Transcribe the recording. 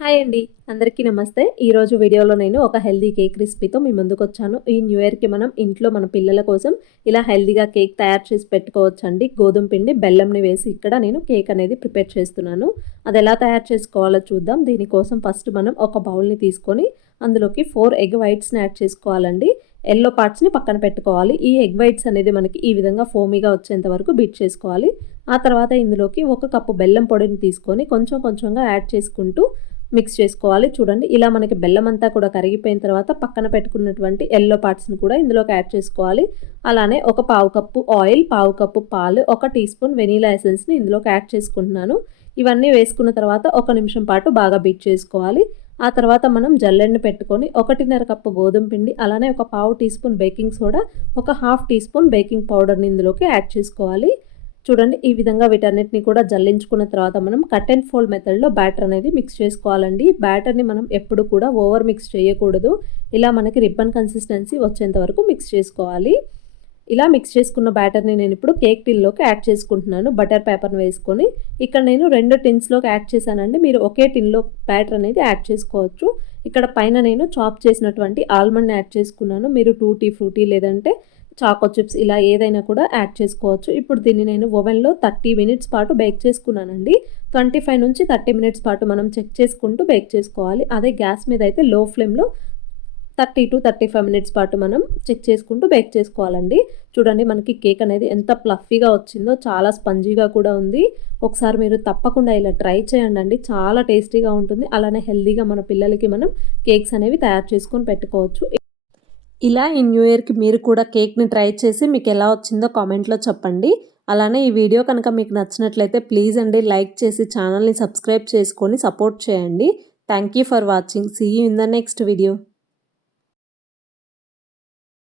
Hi అండి. అందరికీ నమస్తే. ఈరోజు వీడియోలో నేను ఒక హెల్తీ కేక్ రెసిపీతో మీ ముందుకొచ్చాను. ఈ న్యూ ఇయర్‌కి మనం ఇంట్లో మన పిల్లల కోసం ఇలా హెల్తీగా కేక్ తయారు చేసి పెట్టుకోవచ్చండి. గోధుమ పిండి, బెల్లంని వేసి ఇక్కడ నేను కేక్ అనేది ప్రిపేర్ చేస్తున్నాను. అది ఎలా తయారు చేసుకోవాలో చూద్దాం. దీనికోసం ఫస్ట్ మనం ఒక బౌల్‌ని తీసుకొని అందులోకి 4 ఎగ్ వైట్స్‌ని యాడ్ చేసుకోవాలండి. యెల్లో పార్ట్స్‌ని పక్కన పెట్టుకోవాలి. ఈ ఎగ్ వైట్స్ అనేది మనకి ఈ విధంగా ఫోమీగా వచ్చేంత వరకు బీట్ చేసుకోవాలి. ఆ తర్వాత ఇందులోకి 1 కప్పు బెల్లం పొడిని తీసుకొని కొంచెం కొంచెంగా యాడ్ చేసుకుంటూ మిక్స్ చేసుకోవాలి. చూడండి ఇలా మనకి బెల్లం అంతా కూడా కరిగిపోయిన తర్వాత పక్కన పెట్టుకున్నటువంటి యెల్లో పార్ట్స్‌ని కూడా ఇందులోకి యాడ్ చేసుకోవాలి. అలానే ఒక పావు కప్పు ఆయిల్, పావు కప్పు పాలు, 1 టీ స్పూన్ వెనిలా ఎసెన్స్‌ని ఇందులోకి యాడ్ చేసుకుంటున్నాను. ఇవన్నీ వేసుకున్న తర్వాత 1 నిమిషం పాటు బాగా బీట్ చేసుకోవాలి. ఆ తర్వాత మనం జల్లెడని పెట్టుకొని 1.5 కప్పు గోధుమ పిండి, అలానే ఒక పావు టీ స్పూన్ బేకింగ్ సోడా, ఒక హాఫ్ టీ స్పూన్ బేకింగ్ పౌడర్‌ని ఇందులోకి యాడ్ చేసుకోవాలి. చూడండి ఈ విధంగా వీటన్నిటిని కూడా జల్లించుకున్న తర్వాత మనం కట్ అండ్ ఫోల్డ్ మెథడ్‌లో బ్యాటర్ అనేది మిక్స్ చేసుకోవాలండి. బ్యాటర్‌ని మనం ఎప్పుడు కూడా ఓవర్ మిక్స్ చేయకూడదు. ఇలా మనకి రిబ్బన్ కన్సిస్టెన్సీ వచ్చేంత వరకు మిక్స్ చేసుకోవాలి. ఇలా మిక్స్ చేసుకున్న బ్యాటర్‌ని నేను ఇప్పుడు కేక్ టిన్‌లోకి యాడ్ చేసుకుంటున్నాను. బటర్ పేపర్‌ని వేసుకొని ఇక్కడ నేను 2 టిన్స్‌లోకి యాడ్ చేశానండి. మీరు ఒకే టిన్‌లో బ్యాటర్ అనేది యాడ్ చేసుకోవచ్చు. ఇక్కడ పైన నేను చాప్ చేసినటువంటి ఆల్మండ్‌ని యాడ్ చేసుకున్నాను. మీరు టూటీ ఫ్రూటీ లేదంటే చాకో చిప్స్ ఇలా ఏదైనా కూడా యాడ్ చేసుకోవచ్చు. ఇప్పుడు దీన్ని నేను ఓవెన్‌లో 30 మినిట్స్ పాటు బేక్ చేసుకున్నానండి. 25-30 మినిట్స్ పాటు మనం చెక్ చేసుకుంటూ బేక్ చేసుకోవాలి. అదే గ్యాస్ మీద అయితే లో ఫ్లేమ్‌లో 30-35 మినిట్స్ పాటు మనం చెక్ చేసుకుంటూ బేక్ చేసుకోవాలండి. చూడండి మనకి కేక్ అనేది ఎంత ఫ్లఫీగా వచ్చిందో, చాలా స్పంజీగా కూడా ఉంది. ఒకసారి మీరు తప్పకుండా ఇలా ట్రై చేయండి. చాలా టేస్టీగా ఉంటుంది. అలానే హెల్తీగా మన పిల్లలకి మనం కేక్స్ అనేవి తయారు చేసుకొని పెట్టుకోవచ్చు. ఇలా ఈ న్యూ ఇయర్‌కి మీరు కూడా కేక్‌ని ట్రై చేసి మీకు ఎలా వచ్చిందో కామెంట్‌లో చెప్పండి. అలానే ఈ వీడియో కనుక మీకు నచ్చినట్లయితే ప్లీజ్ అండి లైక్ చేసి ఛానల్‌ని సబ్స్క్రైబ్ చేసుకొని సపోర్ట్ చేయండి. Thank you for watching. See you in the next video.